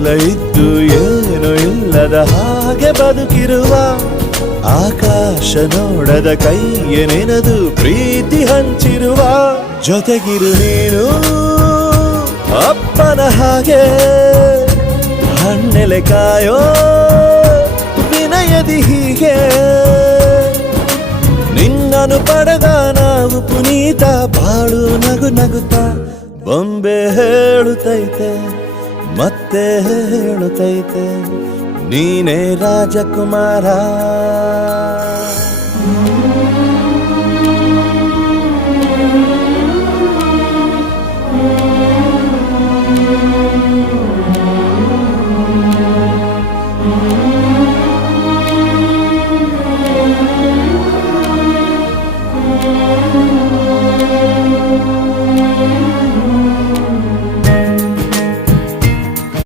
ಎಲ್ಲ ಇದ್ದು ಏನು ಇಲ್ಲದ ಹಾಗೆ ಬದುಕಿರುವ ಆಕಾಶ ನೋಡದ ಕೈಯ ನೆನೆದು ಪ್ರೀತಿ ಹಂಚಿರುವ ಜೊತೆಗಿರು ನೀನು ಅಪ್ಪನ ಹಾಗೆ ಹಣ್ಣೆಲೆ ಕಾಯೋ ವಿನಯದಿ ಹೀಗೆ ನಿನ್ನನು ಪಡೆದ ನಾವು ಪುನೀತ ಬಾಳು ನಗು ನಗುತ್ತಾ ಬೊಂಬೆ ಹೇಳುತ್ತೈತೆ ಮತ್ತೆ ಹೇಳುತ್ತೈತೆ ನೀನೇ ರಾಜಕುಮಾರ.